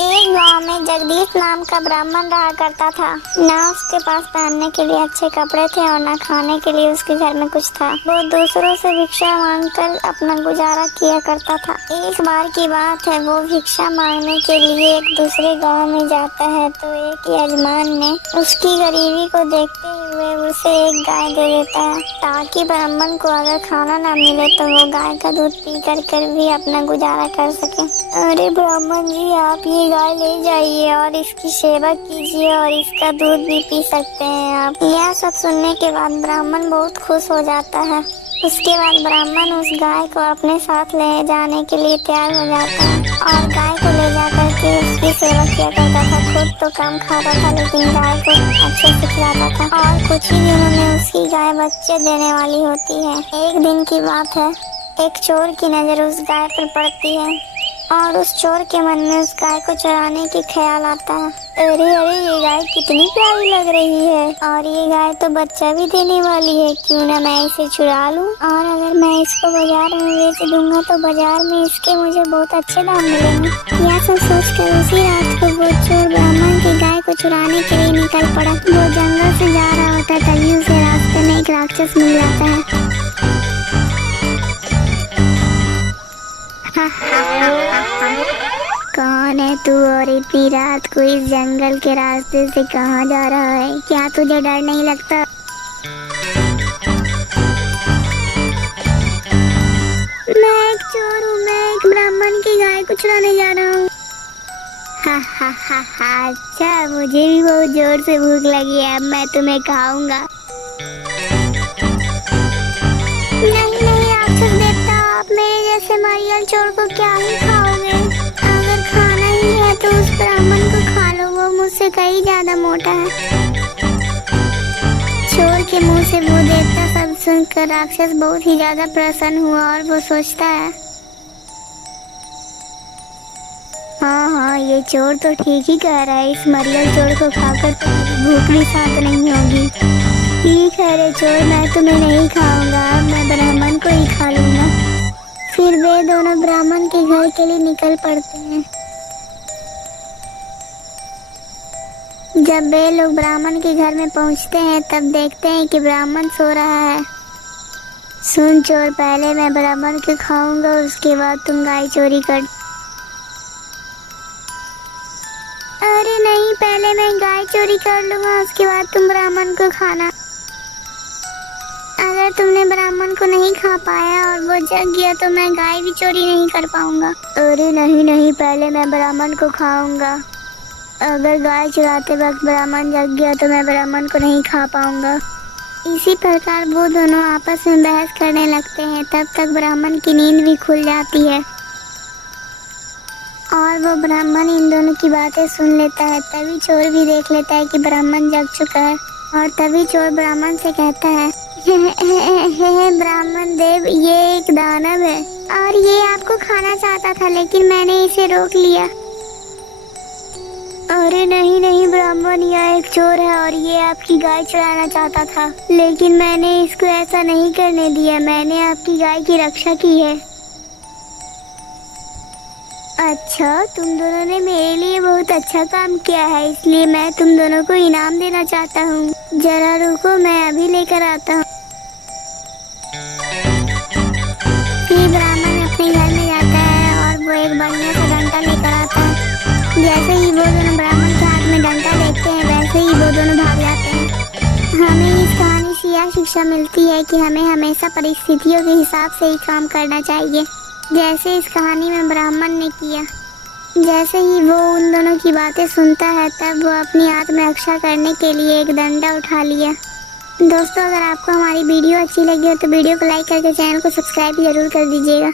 एक गांव में जगदीश नाम का ब्राह्मण रहा करता था। ना उसके पास पहनने के लिए अच्छे कपड़े थे और ना खाने के लिए उसके घर में कुछ था। वो दूसरों से भिक्षा मांगकर अपना गुजारा किया करता था। एक बार की बात है, वो भिक्षा मांगने के लिए एक दूसरे गांव में जाता है तो एक यजमान ने उसकी गरीबी को देखते हुए उसे एक गाय दे देता है ताकि ब्राह्मण को अगर खाना ना मिले तो वो गाय का दूध पी कर भी अपना गुजारा कर सके। अरे ब्राह्मण जी, आप ये गाय ले जाइए और इसकी सेवा कीजिए और इसका दूध भी पी सकते हैं आप। यह सब सुनने के बाद ब्राह्मण बहुत खुश हो जाता है। उसके बाद ब्राह्मण उस गाय को अपने साथ ले जाने के लिए तैयार हो जाता है और गाय को ले जाकर के उसकी सेवा किया करता था। खुद तो कम खाता था लेकिन गाय को अच्छे से खिलाता था और कुछ ही दिनों में उसकी गाय बच्चे देने वाली होती है। एक दिन की बात है, एक चोर की नजर उस गाय पर पड़ती है और उस चोर के मन में उस गाय को चुराने की ख्याल आता है। अरे अरे, ये गाय कितनी प्यारी लग रही है और ये गाय तो बच्चा भी देने वाली है, क्यों ना मैं इसे चुरा लूं और अगर मैं इसको बाजार में बेच दूंगा तो बाजार में इसके मुझे बहुत अच्छे दाम मिलेंगे। यह सब सोचकर उसी रात को वो चोर ब्राह्मण की गाय को चुराने के लिए निकल पड़ा। वो जंगल से जा रहा होता है, तभी उसे रास्ते में एक राक्षस मिल जाता है। कौन है तू और इतनी रात को इस जंगल के रास्ते से कहाँ जा रहा है? क्या तुझे डर नहीं लगता? मैं एक चोर हूँ, मैं एक ब्राह्मण की गाय को चुराने जा रहा हूँ। हा, अच्छा, मुझे भी बहुत जोर से भूख लगी है, अब मैं तुम्हें खाऊंगा। नहीं नहीं राक्षस देवता, आप मेरे जैसे मरियल चोर को क्या ही खाओगे? अगर खाना ही है तो उस ब्राह्मण को खा लो, वो मुझसे कहीं ज्यादा मोटा है। चोर के मुंह से वो देवता सब सुनकर राक्षस बहुत ही ज्यादा प्रसन्न हुआ और वो सोचता है, हाँ, ये चोर तो ठीक ही कह रहा है, इस मरियल चोर को खाकर तो भूख भी शांत नहीं होगी। ठीक है रे चोर, मैं तुम्हें नहीं खाऊंगा, मैं ब्राह्मण को ही खा लूंगा। फिर वे दोनों ब्राह्मण के घर के लिए निकल पड़ते हैं। जब वे लोग ब्राह्मण के घर में पहुंचते हैं तब देखते हैं कि ब्राह्मण सो रहा है। सुन चोर, पहले मैं ब्राह्मण को खाऊंगा, उसके बाद तुम गाय चोरी कर। अरे नहीं, पहले मैं गाय चोरी कर लूंगा, उसके बाद तुम ब्राह्मण को खाना। अगर तुमने ब्राह्मण को नहीं खा पाया और वो जग गया तो मैं गाय भी चोरी नहीं कर पाऊंगा। अरे नहीं नहीं, पहले मैं ब्राह्मण को खाऊंगा। अगर गाय चुराते वक्त ब्राह्मण जग गया तो मैं ब्राह्मण को नहीं खा पाऊंगा। इसी प्रकार वो दोनों आपस में बहस करने लगते हैं। तब तक ब्राह्मण की नींद भी खुल जाती है और वो ब्राह्मण इन दोनों की बातें सुन लेता है। तभी चोर भी देख लेता है कि ब्राह्मण जग चुका है और तभी चोर ब्राह्मण से कहता है, ब्राह्मण देव, ये एक दानव है और ये आपको खाना चाहता था लेकिन मैंने इसे रोक लिया। अरे नहीं नहीं ब्राह्मण, यह एक चोर है और ये आपकी गाय चुराना चाहता था लेकिन मैंने इसको ऐसा नहीं करने दिया, मैंने आपकी गाय की रक्षा की है। अच्छा, तुम दोनों ने मेरे लिए बहुत अच्छा काम किया है, इसलिए मैं तुम दोनों को इनाम देना चाहता हूँ। जरा रुको, मैं अभी लेकर आता हूँ। फिर ब्राह्मण अपने घर में जाता है और वो एक बढ़िया सा डंडा लेकर आता है। जैसे ही वो दोनों ब्राह्मण के हाथ में डंडा देखते हैं वैसे ही वो दोनों भाग जाते हैं। हमें इस कहानी से यह शिक्षा मिलती है कि हमें हमेशा परिस्थितियों के हिसाब से ही काम करना चाहिए, जैसे इस कहानी में ब्राह्मण ने किया। जैसे ही वो उन दोनों की बातें सुनता है तब वो अपनी आत्मरक्षा करने के लिए एक डंडा उठा लिया। दोस्तों, अगर आपको हमारी वीडियो अच्छी लगी हो तो वीडियो को लाइक करके चैनल को सब्सक्राइब जरूर कर दीजिएगा।